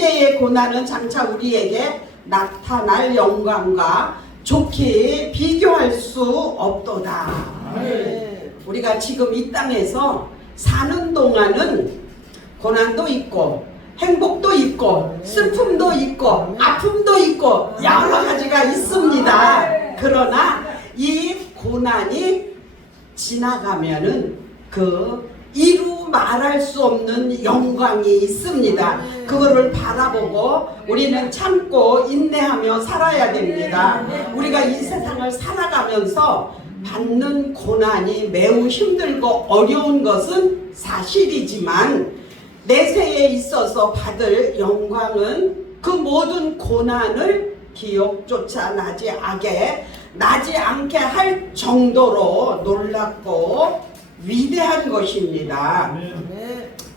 현재의 고난은 장차 우리에게 나타날 영광과 좋게 비교할 수 없도다. 네. 우리가 지금 이 땅에서 사는 동안은 고난도 있고 행복도 있고 슬픔도 있고 아픔도 있고 여러 가지가 있습니다. 그러나 이 고난이 지나가면은 그 이루 말할 수 없는 영광이 있습니다. 그거를 바라보고 우리는 참고 인내하며 살아야 됩니다. 우리가 이 세상을 살아가면서 받는 고난이 매우 힘들고 어려운 것은 사실이지만 내세에 있어서 받을 영광은 그 모든 고난을 기억조차 나지 않게 나지 않게 할 정도로 놀랍고 위대한 것입니다.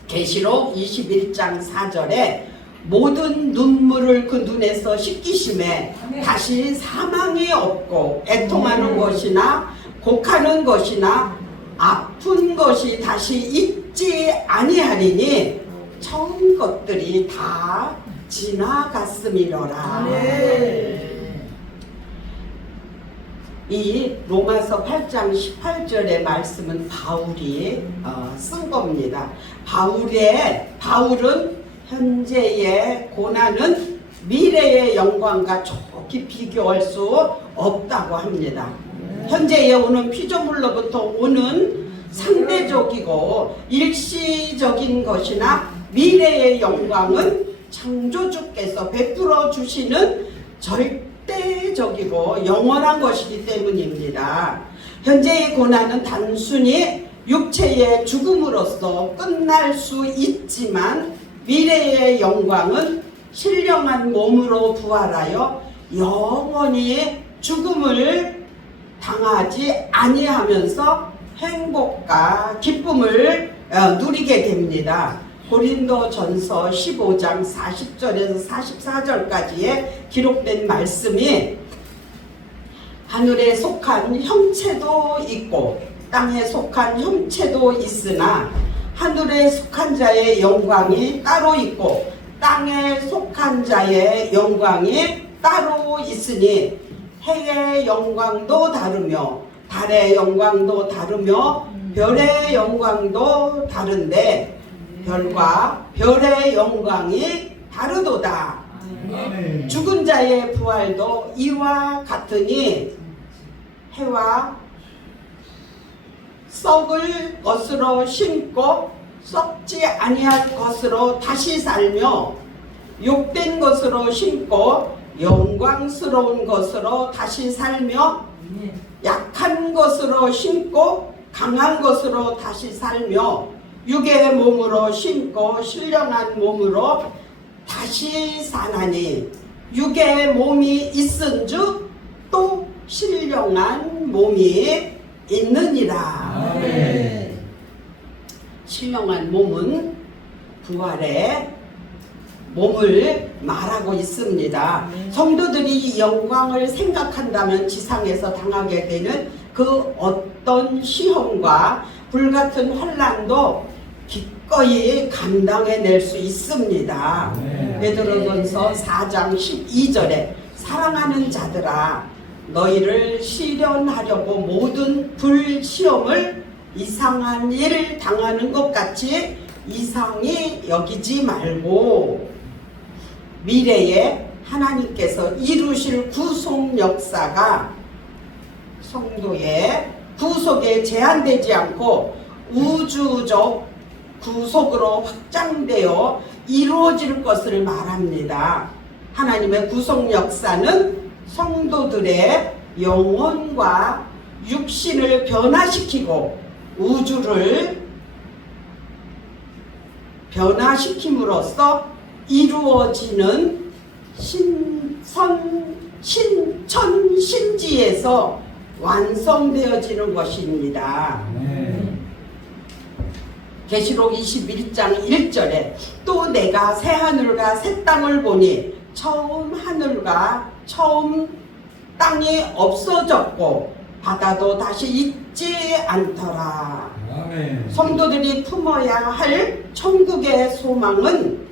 네. 계시록 21장 4절에 모든 눈물을 그 눈에서 씻기심에 다시 사망이 없고 애통하는 것이나 곡하는 것이나 아픈 것이 다시 있지 아니하리니 처음 것들이 다 지나갔음이로라. 네. 이 로마서 8장 18절의 말씀은 바울이 어, 쓴 겁니다. 바울의 바울은 현재의 고난은 미래의 영광과 좋게 비교할 수 없다고 합니다. 현재에 오는 피조물로부터 오는 상대적이고 일시적인 것이나 미래의 영광은 창조주께서 베풀어 주시는 절대 적이고 영원한 것이기 때문입니다. 현재의 고난은 단순히 육체의 죽음으로써 끝날 수 있지만 미래의 영광은 신령한 몸으로 부활하여 영원히 죽음을 당하지 아니하면서 행복과 기쁨을 어, 누리게 됩니다. 고린도 전서 15장 40절에서 44절까지에 기록된 말씀이 하늘에 속한 형체도 있고 땅에 속한 형체도 있으나 하늘에 속한 자의 영광이 따로 있고 땅에 속한 자의 영광이 따로 있으니 해의 영광도 다르며 달의 영광도 다르며 별의 영광도 다른데 별과 별의 영광이 다르도다. 아멘. 죽은 자의 부활도 이와 같으니 해와 썩을 것으로 심고 썩지 아니할 것으로 다시 살며 욕된 것으로 심고 영광스러운 것으로 다시 살며 약한 것으로 심고 강한 것으로 다시 살며 육의 몸으로 심고 신령한 몸으로 다시 사나니 육의 몸이 있은즉 또 신령한 몸이 있느니라. 네. 신령한 몸은 부활의 몸을 말하고 있습니다. 네. 성도들이 이 영광을 생각한다면 지상에서 당하게 되는 그 어떤 시험과 불같은 환란도 기꺼이 감당해낼 수 있습니다. 네. 베드로전서 4장 12절에 사랑하는 자들아 너희를 시련하려고 모든 불시험을 이상한 일을 당하는 것 같이 이상히 여기지 말고 미래에 하나님께서 이루실 구속 역사가 성도의 구속에 제한되지 않고 우주적 구속으로 확장되어 이루어질 것을 말합니다. 하나님의 구속 역사는 성도들의 영혼과 육신을 변화시키고 우주를 변화시킴으로써 이루어지는 신선 신천 신지에서 완성되어지는 것입니다. 아멘. 계시록 21장 1절에 또 내가 새 하늘과 새 땅을 보니 처음 하늘과 처음 땅이 없어졌고 바다도 다시 있지 않더라. 아멘. 성도들이 품어야 할 천국의 소망은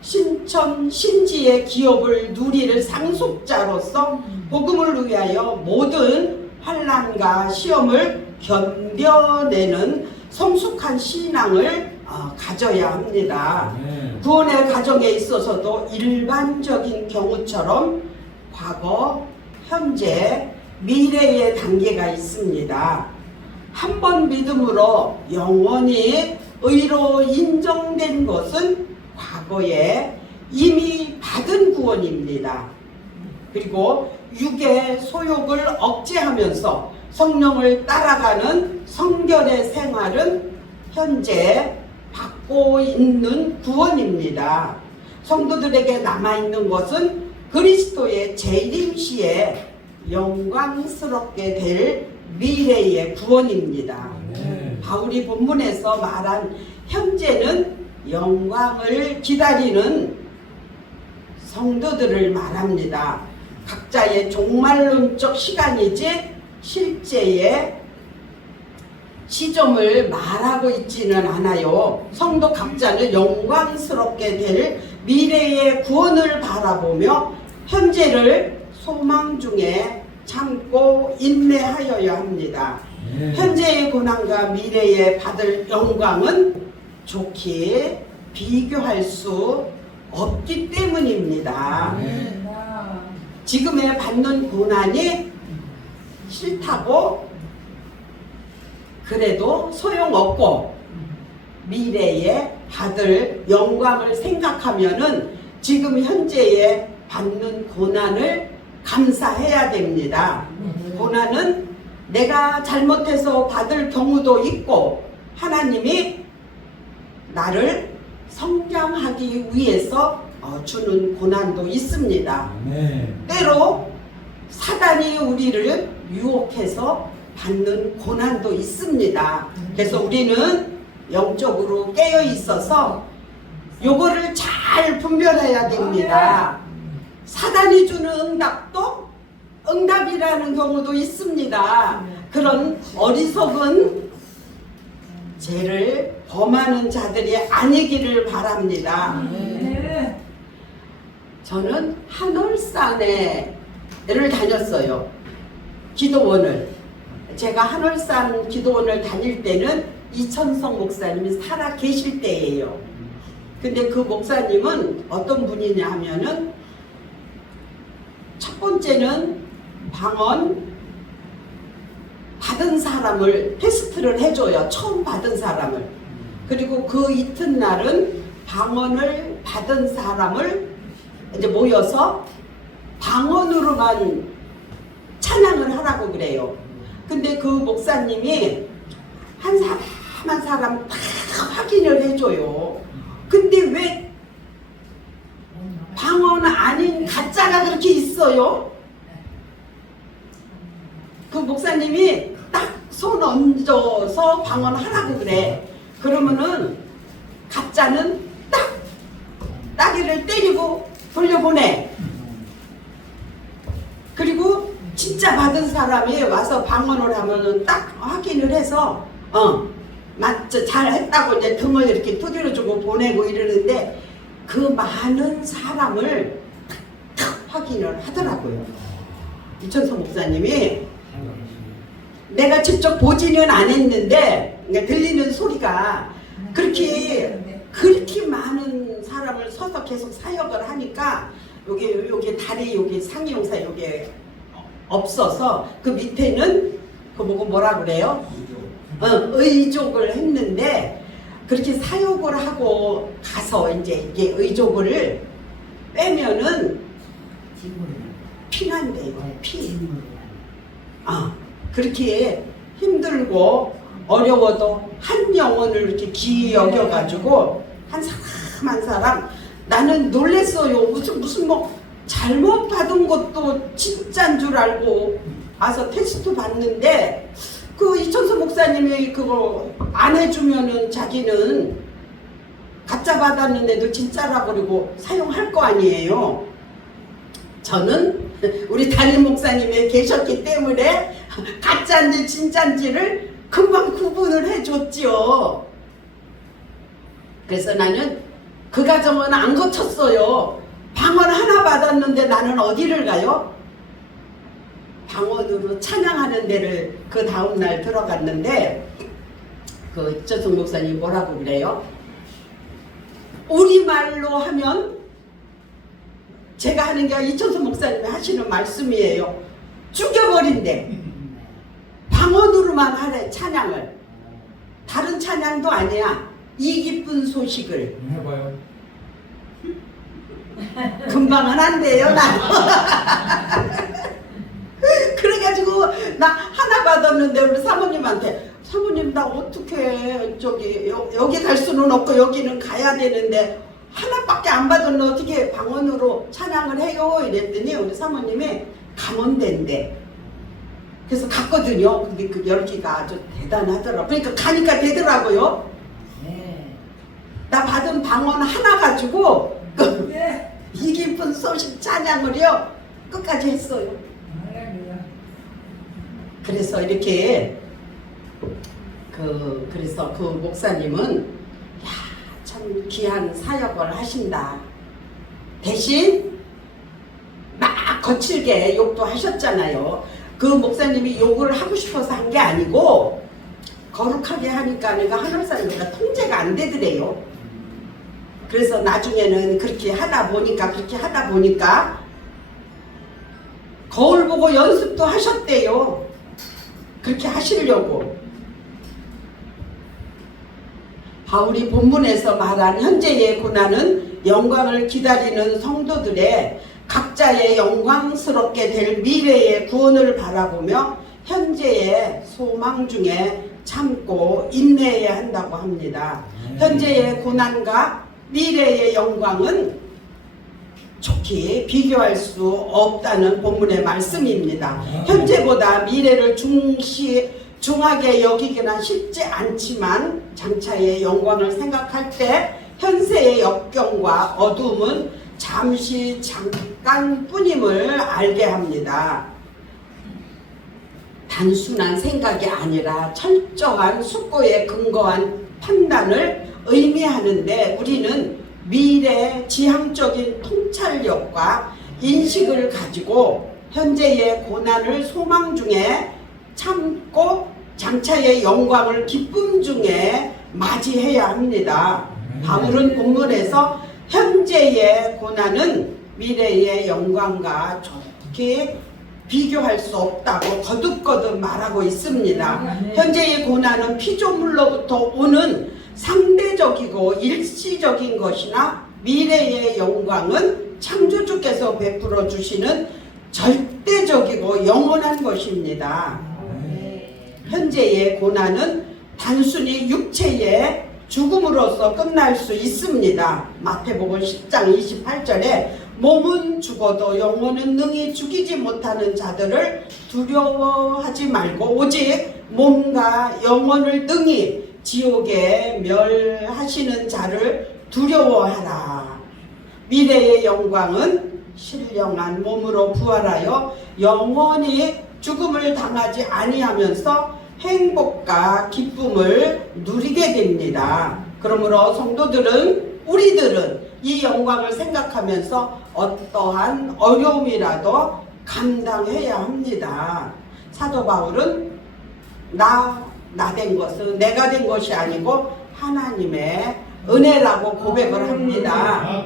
신천 신지의 기업을 누릴 상속자로서 복음을 위하여 모든 환란과 시험을 견뎌내는 성숙한 신앙을 어, 가져야 합니다. 아멘. 구원의 과정에 있어서도 일반적인 경우처럼 과거, 현재, 미래의 단계가 있습니다. 한 번 믿음으로 영원히 의로 인정된 것은 과거에 이미 받은 구원입니다. 그리고 육의 소욕을 억제하면서 성령을 따라가는 성결의 생활은 현재 받고 있는 구원입니다. 성도들에게 남아있는 것은 그리스도의 재림 시에 영광스럽게 될 미래의 구원입니다. 아멘. 바울이 본문에서 말한 현재는 영광을 기다리는 성도들을 말합니다. 각자의 종말론적 시간이지 실제의 시점을 말하고 있지는 않아요. 성도 각자는 영광스럽게 될 미래의 구원을 바라보며 현재를 소망 중에 참고 인내하여야 합니다. 아멘. 현재의 고난과 미래에 받을 영광은 좋게 비교할 수 없기 때문입니다. 아멘. 지금에 받는 고난이 싫다고 그래도 소용없고 미래에 받을 영광을 생각하면은 지금 현재에 받는 고난을 감사해야 됩니다. 고난은 내가 잘못해서 받을 경우도 있고 하나님이 나를 성장하기 위해서 어, 주는 고난도 있습니다. 아멘. 때로 사단이 우리를 유혹해서 받는 고난도 있습니다. 그래서 우리는 영적으로 깨어 있어서 요거를 잘 분별해야 됩니다. 사단이 주는 응답도 응답이라는 경우도 있습니다. 그런 어리석은 죄를 범하는 자들이 아니기를 바랍니다. 저는 한월산에를 다녔어요. 기도원을. 제가 한월산 기도원을 다닐 때는 이천성 목사님이 살아 계실 때예요. 근데 그 목사님은 어떤 분이냐 하면은 첫 번째는 방언 받은 사람을 테스트를 해줘요. 처음 받은 사람을. 그리고 그 이튿날은 방언을 받은 사람을 이제 모여서 방언으로만 찬양을 하라고 그래요. 근데 그 목사님이 한 사람 한 사람 다 확인을 해줘요. 근데 왜 방언 아닌 가짜가 그렇게 있어요? 그 목사님이 딱 손 얹어서 방언하라고 그래. 그러면은 가짜는 딱 따귀를 때리고 돌려보내. 그리고 진짜 받은 사람이 와서 방언을 하면은 딱 확인을 해서 어 맞죠 잘 했다고 이제 등을 이렇게 두드려주고 보내고 이러는데 그 많은 사람을 탁 확인을 하더라고요. 이천성 목사님이 내가 직접 보지는 않았는데 그러니까 들리는 소리가 그렇게 그렇게 많은 사람을 서서 계속 사역을 하니까 여기 여기 다리 여기 상이용사 여기 없어서 그 밑에는 그 뭐고 뭐라 그래요? 어, 의족을 했는데 그렇게 사역을 하고 가서 이제 이게 의족을 빼면은 피난대요 피. 아 그렇게 힘들고 어려워도 한 영혼을 이렇게 귀히 여겨가지고 한 사람 한 사람 나는 놀랬어요 무슨 무슨 뭐 잘못 받은 것도 진짜인 줄 알고 와서 테스트 받는데 그 이천수 목사님이 그거 안 해주면은 자기는 가짜 받았는데도 진짜라 그러고 사용할 거 아니에요. 저는 우리 담임 목사님이 계셨기 때문에 가짜인지 진짜인지를 금방 구분을 해줬지요. 그래서 나는 그 가정은 안 거쳤어요. 방언 하나 받았는데 나는 어디를 가요? 방언으로 찬양하는 데를 그 다음날 들어갔는데 그 이철성 목사님 뭐라고 그래요? 우리말로 하면 제가 하는 게 이천수 목사님이 하시는 말씀이에요. 죽여버린대. 방언으로만 하래 찬양을. 다른 찬양도 아니야. 이 기쁜 소식을. 해봐요. 금방은 안 돼요, 나. 그래가지고 나 하나 받았는데 우리 사모님한테 사모님 나 어떻게 저기 여, 여기 갈 수는 없고 여기는 가야 되는데 하나밖에 안 받았는데 어떻게 방언으로 찬양을 해요? 이랬더니 우리 사모님이 된대. 그래서 갔거든요. 근데 그 열기가 아주 대단하더라고요. 그러니까 가니까 되더라고요. 네. 나 받은 방언 하나 가지고 그 네. 이 깊은 소식 찬양을요 끝까지 했어요. 그래서 이렇게 그 그래서 그 목사님은 야 참 귀한 사역을 하신다. 대신 막 거칠게 욕도 하셨잖아요. 그 목사님이 욕을 하고 싶어서 한 게 아니고 거룩하게 하니까 내가 하늘 사람보다 통제가 안 되더래요. 그래서 나중에는 그렇게 하다 보니까 그렇게 하다 보니까 거울 보고 연습도 하셨대요. 그렇게 하시려고. 바울이 본문에서 말한 현재의 고난은 영광을 기다리는 성도들의 각자의 영광스럽게 될 미래의 구원을 바라보며 현재의 소망 중에 참고 인내해야 한다고 합니다. 현재의 고난과 미래의 영광은 좋게 비교할 수 없다는 본문의 말씀입니다. 현재보다 미래를 중시 중하게 여기기는 쉽지 않지만 장차의 영광을 생각할 때 현세의 역경과 어둠은 잠시 잠깐뿐임을 알게 합니다. 단순한 생각이 아니라 철저한 숙고에 근거한 판단을 의미하는데 우리는 미래 지향적인 통찰력과 인식을 가지고 현재의 고난을 소망 중에 참고 장차의 영광을 기쁨 중에 맞이해야 합니다. 바울은 본문에서 현재의 고난은 미래의 영광과 좋게 비교할 수 없다고 거듭거듭 말하고 있습니다. 현재의 고난은 피조물로부터 오는 상대적이고 일시적인 것이나 미래의 영광은 창조주께서 베풀어 주시는 절대적이고 영원한 것입니다. 현재의 고난은 단순히 육체의 죽음으로서 끝날 수 있습니다. 마태복음 10장 28절에 몸은 죽어도 영혼은 능히 죽이지 못하는 자들을 두려워하지 말고 오직 몸과 영혼을 능히 지옥에 멸하시는 자를 두려워하라. 미래의 영광은 신령한 몸으로 부활하여 영원히 죽음을 당하지 아니하면서 행복과 기쁨을 누리게 됩니다. 그러므로 성도들은 우리들은 이 영광을 생각하면서 어떠한 어려움이라도 감당해야 합니다. 사도 바울은 나, 나 된 것은 내가 된 것이 아니고 하나님의 은혜라고 고백을 합니다.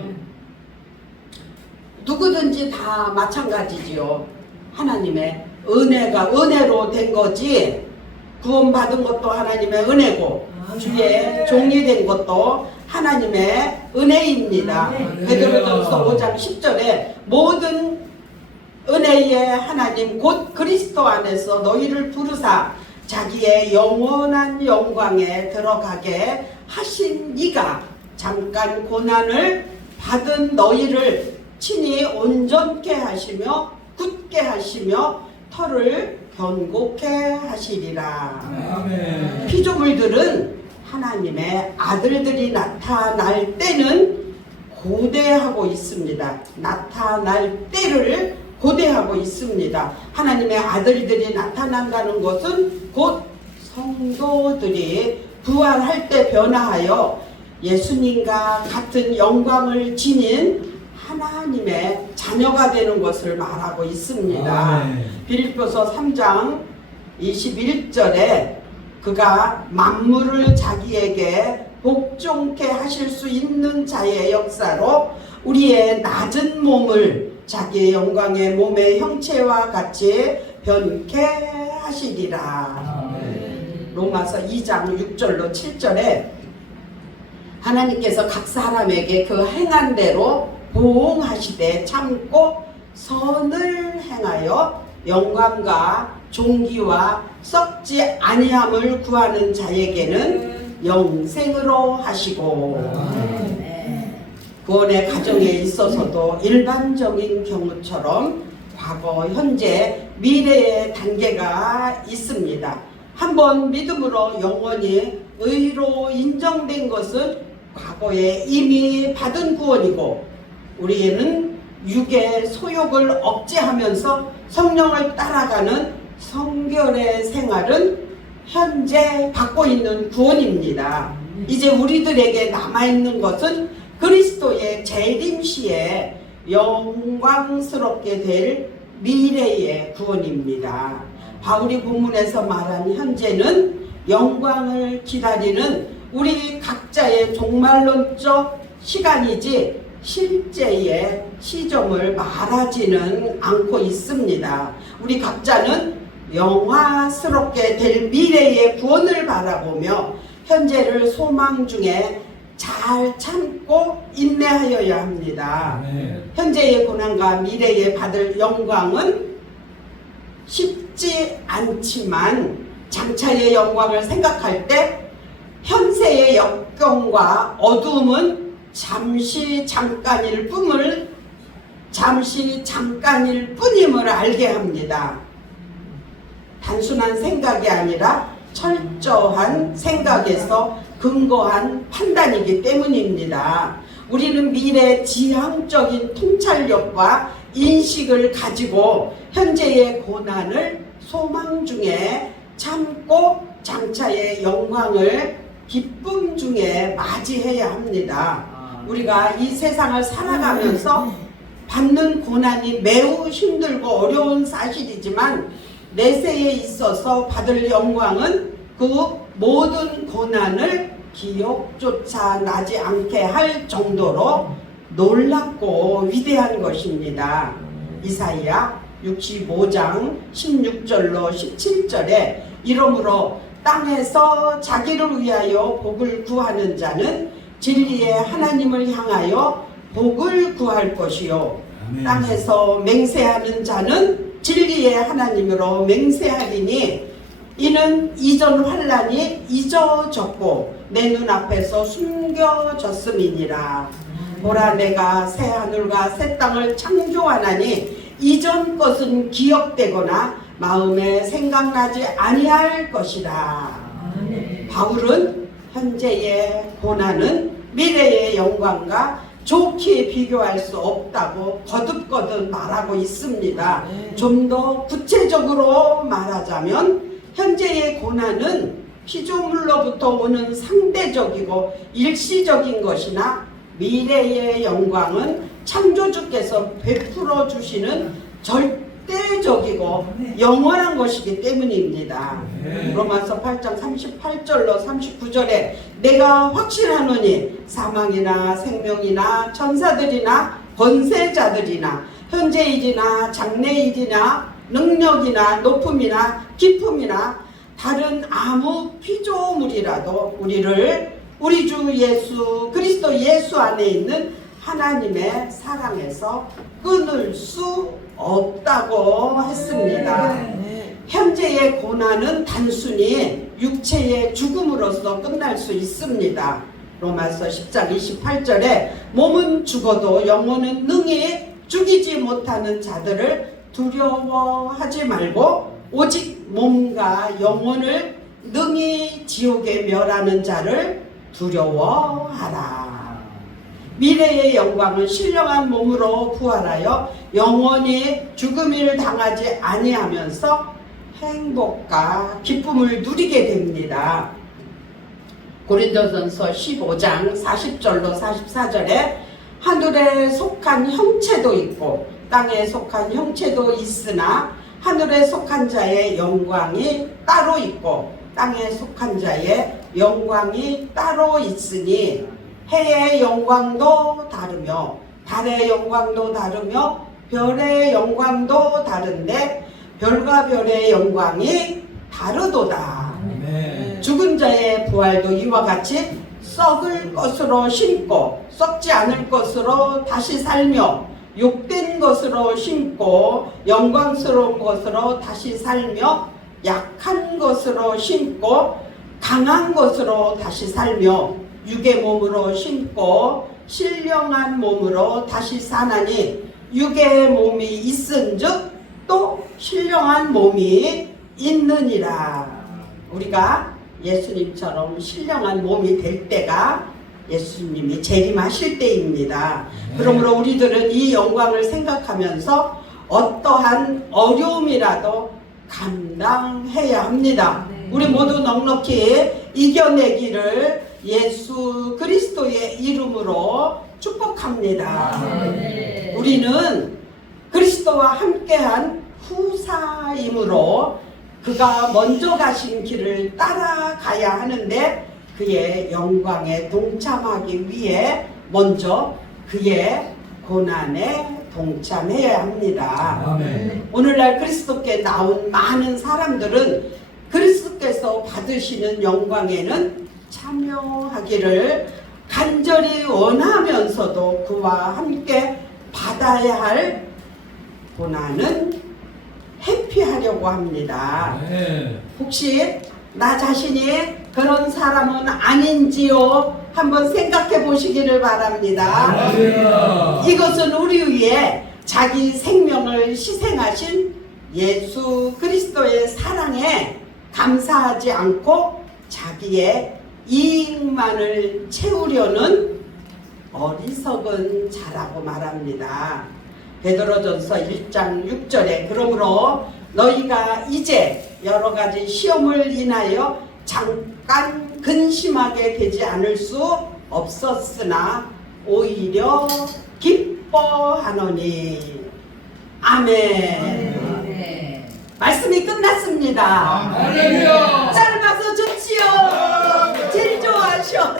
누구든지 다 마찬가지지요. 하나님의 은혜가 은혜로 된 거지 구원받은 것도 하나님의 은혜고 주의 종이 된 것도 하나님의 은혜입니다. 아멘. 베드로전서 5장 10절에 모든 은혜의 하나님 곧 그리스도 안에서 너희를 부르사 자기의 영원한 영광에 들어가게 하신 이가 잠깐 고난을 받은 너희를 친히 온전케 하시며 굳게 하시며 털을 견고케 하시리라. 아멘. 피조물들은 하나님의 아들들이 나타날 때는 고대하고 있습니다. 나타날 때를 고대하고 있습니다. 하나님의 아들들이 나타난다는 것은 곧 성도들이 부활할 때 변화하여 예수님과 같은 영광을 지닌 하나님의 자녀가 되는 것을 말하고 있습니다. 빌립보서 3장 21절에 그가 만물을 자기에게 복종케 하실 수 있는 자의 역사로 우리의 낮은 몸을 자기의 영광의 몸의 형체와 같이 변케 하시리라. 아멘. 로마서 2장 6절로 7절에 하나님께서 각 사람에게 그 행한 대로 보응하시되 참고 선을 행하여 영광과 존귀와 썩지 아니함을 구하는 자에게는 영생으로 하시고 구원의 가정에 있어서도 일반적인 경우처럼 과거, 현재, 미래의 단계가 있습니다. 한번 믿음으로 영원히 의로 인정된 것은 과거에 이미 받은 구원이고 우리는 육의 소욕을 억제하면서 성령을 따라가는 성결의 생활은 현재 받고 있는 구원입니다. 이제 우리들에게 남아있는 것은 그리스도의 재림시에 영광스럽게 될 미래의 구원입니다. 바울이 본문에서 말한 현재는 영광을 기다리는 우리 각자의 종말론적 시간이지 실제의 시점을 말하지는 않고 있습니다. 우리 각자는 영화스럽게 될 미래의 구원을 바라보며 현재를 소망 중에 잘 참고 인내하여야 합니다. 아멘. 현재의 고난과 미래에 받을 영광은 쉽지 않지만 장차의 영광을 생각할 때 현세의 역경과 어두움은 잠시 잠깐일 뿐을 잠시 잠깐일 뿐임을 알게 합니다. 단순한 생각이 아니라 철저한 생각에서 근거한 판단이기 때문입니다. 우리는 미래 지향적인 통찰력과 인식을 가지고 현재의 고난을 소망 중에 참고 장차의 영광을 기쁨 중에 맞이해야 합니다. 우리가 이 세상을 살아가면서 받는 고난이 매우 힘들고 어려운 사실이지만 내세에 있어서 받을 영광은 그 모든 고난을 기억조차 나지 않게 할 정도로 놀랍고 위대한 것입니다. 이사이야 65장 16절로 17절에 이러므로 땅에서 자기를 위하여 복을 구하는 자는 진리의 하나님을 향하여 복을 구할 것이요 아멘. 땅에서 맹세하는 자는 진리의 하나님으로 맹세하리니 이는 이전 환란이 잊어졌고 내 눈앞에서 숨겨졌음이니라 보라 내가 새 하늘과 새 땅을 창조하나니 이전 것은 기억되거나 마음에 생각나지 아니할 것이라 바울은 현재의 고난은 미래의 영광과 좋게 비교할 수 없다고 거듭거듭 말하고 있습니다. 좀 더 구체적으로 말하자면 현재의 고난은 피조물로부터 오는 상대적이고 일시적인 것이나 미래의 영광은 창조주께서 베풀어 주시는 절대적이고 영원한 것이기 때문입니다. 네. 로마서 8장 38절로 39절에 내가 확신하노니 사망이나 생명이나 천사들이나 권세자들이나 현재일이나 장래일이나 능력이나 높음이나 기품이나 다른 아무 피조물이라도 우리를 우리 주 예수 그리스도 예수 안에 있는 하나님의 사랑에서 끊을 수 없다고 했습니다. 현재의 고난은 단순히 육체의 죽음으로서 끝날 수 있습니다. 로마서 10장 28절에 몸은 죽어도 영혼은 능히 죽이지 못하는 자들을 두려워하지 말고 오직 몸과 영혼을 능히 지옥에 멸하는 자를 두려워하라. 미래의 영광은 신령한 몸으로 부활하여 영원히 죽음을 당하지 아니하면서 행복과 기쁨을 누리게 됩니다. 고린도전서 15장 40절로 44절에 하늘에 속한 형체도 있고 땅에 속한 형체도 있으나 하늘에 속한 자의 영광이 따로 있고 땅에 속한 자의 영광이 따로 있으니 해의 영광도 다르며 달의 영광도 다르며 별의 영광도 다른데 별과 별의 영광이 다르도다. 네. 죽은 자의 부활도 이와 같이 썩을 것으로 심고 썩지 않을 것으로 다시 살며 욕된 것으로 심고 영광스러운 것으로 다시 살며 약한 것으로 심고 강한 것으로 다시 살며 육의 몸으로 심고 신령한 몸으로 다시 사나니 육의 몸이 있은즉 또 신령한 몸이 있느니라. 우리가 예수님처럼 신령한 몸이 될 때가 예수님이 재림하실 때입니다. 그러므로 우리들은 이 영광을 생각하면서 어떠한 어려움이라도 감당해야 합니다. 우리 모두 넉넉히 이겨내기를 예수 그리스도의 이름으로 축복합니다. 우리는 그리스도와 함께한 후사이므로 그가 먼저 가신 길을 따라가야 하는데 그의 영광에 동참하기 위해 먼저 그의 고난에 동참해야 합니다. 아멘. 오늘날 그리스도께 나온 많은 사람들은 그리스도께서 받으시는 영광에는 참여하기를 간절히 원하면서도 그와 함께 받아야 할 고난은 회피하려고 합니다. 네. 혹시 나 자신이 그런 사람은 아닌지요? 한번 생각해 보시기를 바랍니다. 이것은 우리 위해 자기 생명을 희생하신 예수 그리스도의 사랑에 감사하지 않고 자기의 이익만을 채우려는 어리석은 자라고 말합니다. 베드로전서 1장 6절에 그러므로 너희가 이제 여러 가지 시험을 인하여 잠깐 근심하게 되지 않을 수 없었으나 오히려 기뻐하노니 아멘. 말씀이 끝났습니다. 할렐루야. 짧아서 좋지요. 제일 좋아하셔.